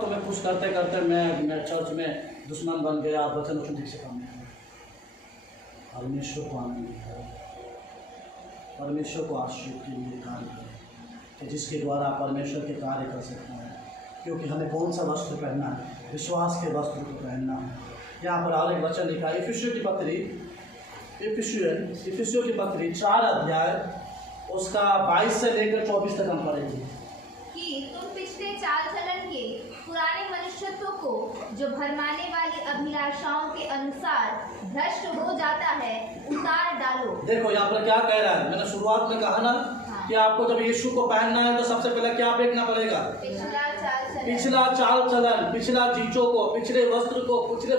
तो मैं कुछ करते करते मैं चर्च में दुश्मन बन गया, वचन ठीक से काम नहीं किया। परमेश्वर को आनंद दिया, परमेश्वर को आश्रय के लिए कार्य करें कि जिसके द्वारा परमेश्वर के कार्य कर सकते हैं। क्योंकि हमें कौन सा वस्त्र पहनना है? विश्वास के वस्त्र को पहनना है। यहाँ पर और एक वचन लिखा है, इफिसियों की पत्री 4 अध्याय उसका 22 से लेकर 24 तक हम पढ़ेंगे कि तुम पिछले चाल चलन के पुराने मनुष्यत्व को जो भरमाने वाली अभिलाषाओं के अनुसार भ्रष्ट हो जाता है उतार डालो। देखो यहाँ पर क्या कह रहा है, मैंने शुरुआत में कहा ना कि आपको जब यीशु को पहनना है तो सबसे पहले क्या फेंकना पड़ेगा? पिछला चाल चलन, पिछला चीजों को, पिछले वस्त्र को, पिछले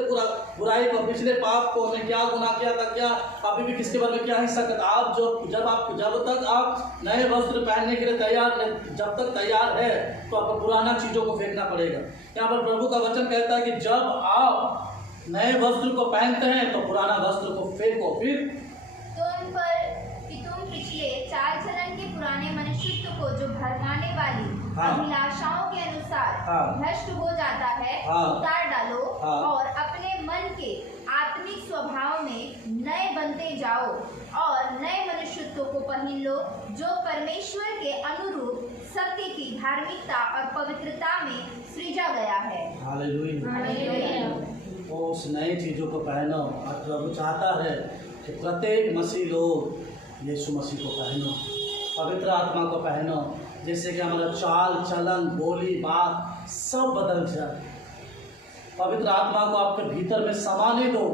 बुराई को, पिछले पाप को, मैं क्या गुनाह किया था, क्या अभी भी किसके बारे में क्या हिस्सा करता। आप जब तक आप नए वस्त्र पहनने के लिए तैयार नहीं, जब तक तैयार है तो आपको पुराना चीजों को फेंकना पड़ेगा। यहाँ पर प्रभु का वचन कहता है कि जब आप नए वस्त्र को पहनते हैं तो पुराना वस्त्र को फेंको। फिर तुम पिछले चाल चलन के पुराने मनुष्यत्व को जो भरमाने वाली अभिलाषाओं के अनुसार भ्रष्ट हो जाता है उतार डालो और अपने मन के आत्मिक स्वभाव में नए बनते जाओ और नए मनुष्यत्व को पहन लो जो परमेश्वर के अनुरूप सत्य की धार्मिकता और पवित्रता में सृजा गया है। हालेलुया। तो उस नई चीजों को पहनो। और प्रभु चाहता है कि प्रत्येक मसीह लोग यीशु मसीह को पहनो, पवित्र आत्मा को पहनो, जैसे कि हमारा चाल चलन, बोली, बात सब बदल जाए। पवित्र आत्मा को आपके भीतर में समाने दो।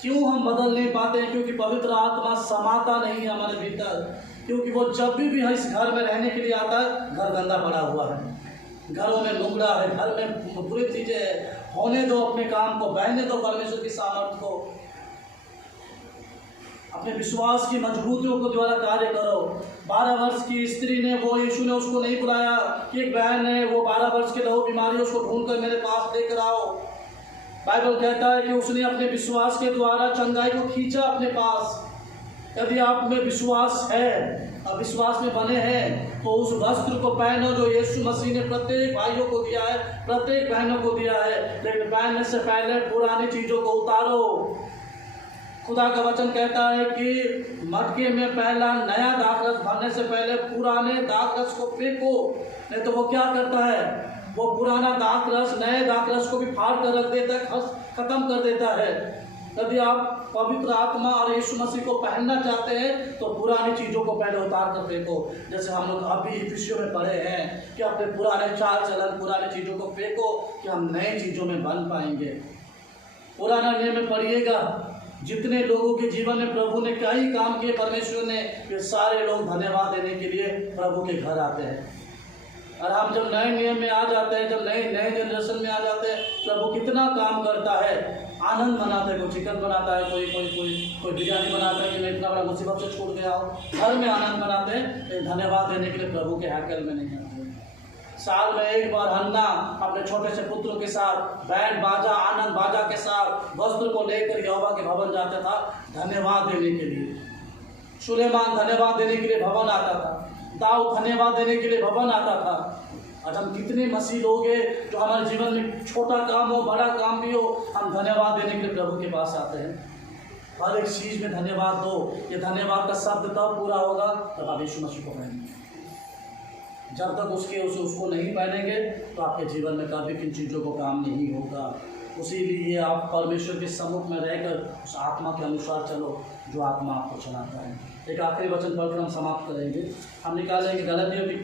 क्यों हम बदल नहीं पाते हैं? क्योंकि पवित्र आत्मा समाता नहीं है हमारे भीतर। क्योंकि वो जब भी इस घर में रहने के लिए आता है, घर गंदा पड़ा हुआ है, घरों में लुंगड़ा है, घर में बुरी चीज़ें है। होने दो अपने काम को, बहने दो परमेश्वर की सामर्थ्य को, अपने विश्वास की मजबूतियों को द्वारा कार्य करो। 12 वर्ष की स्त्री ने, वो यीशु ने उसको नहीं बुलाया कि एक बहन है वो 12 वर्ष के लहू बीमारी, उसको ढूंढ कर मेरे पास लेकर आओ। बाइबल कहता है कि उसने अपने विश्वास के द्वारा चंगाई को खींचा अपने पास। यदि आप में विश्वास है और विश्वास में बने हैं तो उस वस्त्र को पहनो जो यीशु मसीह ने प्रत्येक भाइयों को दिया है, प्रत्येक बहनों को दिया है। लेकिन पहनने से पहले पुरानी चीज़ों को उतारो। खुदा का वचन कहता है कि मटके में पहला नया दाखरस भरने से पहले पुराने दाखरस को फेंको। नहीं तो वो क्या करता है, वो पुराना दाखरस नए दाखरस को भी फाड़ कर रख देता है, खत्म कर देता है। यदि आप पवित्र आत्मा और यीशु मसीह को पहनना चाहते हैं तो पुरानी चीज़ों को पहले उतार कर फेंको। जैसे हम लोग अभी इफिसियों में पढ़े हैं कि अपने पुराने चाल चलन, पुरानी चीज़ों को फेंको कि हम नए चीज़ों में बन पाएंगे। पुराना नियम में पढ़िएगा, जितने लोगों के जीवन में प्रभु ने कई काम किए परमेश्वर ने, ये सारे लोग धन्यवाद देने के लिए प्रभु के घर आते हैं। और हम जब नए नियम में आ जाते हैं, जब नए जनरेशन में आ जाते हैं, प्रभु कितना काम करता है। आनंद मनाता है, कोई चिकन बनाता है, कोई बिरयानी बनाता है कि मैं इतना बड़ा मुसीबत से छूट गया हूँ। घर में आनंद मनाते हैं, धन्यवाद देने के लिए प्रभु के हैकल में नहीं आते। साल में एक बार हन्ना अपने छोटे से पुत्रों के साथ बैंड बाजा, आनंद बाजा के साथ वस्त्र को लेकर यहोवा के भवन जाता था धन्यवाद देने के लिए। सुलेमान धन्यवाद देने के लिए भवन आता था, दाऊद धन्यवाद देने के लिए भवन आता था। आज हम कितने मसीह लोग हैं जो हमारे जीवन में छोटा काम हो, बड़ा काम भी हो, हम धन्यवाद देने के लिए प्रभु के पास आते हैं। हर एक चीज़ में धन्यवाद दो। ये धन्यवाद का शब्द तब पूरा होगा तब आप यीशु मसीह को पहनेंगे। जब तक उसको नहीं पहनेंगे तो आपके जीवन में कभी किन चीज़ों को काम नहीं होगा। इसीलिए आप परमेश्वर के सम्मुख में रहकर उस आत्मा के अनुसार चलो जो आत्मा आपको चलाता है। एक आखिरी वचन पढ़कर हम समाप्त करेंगे। हम निकालेंगे गलतियों की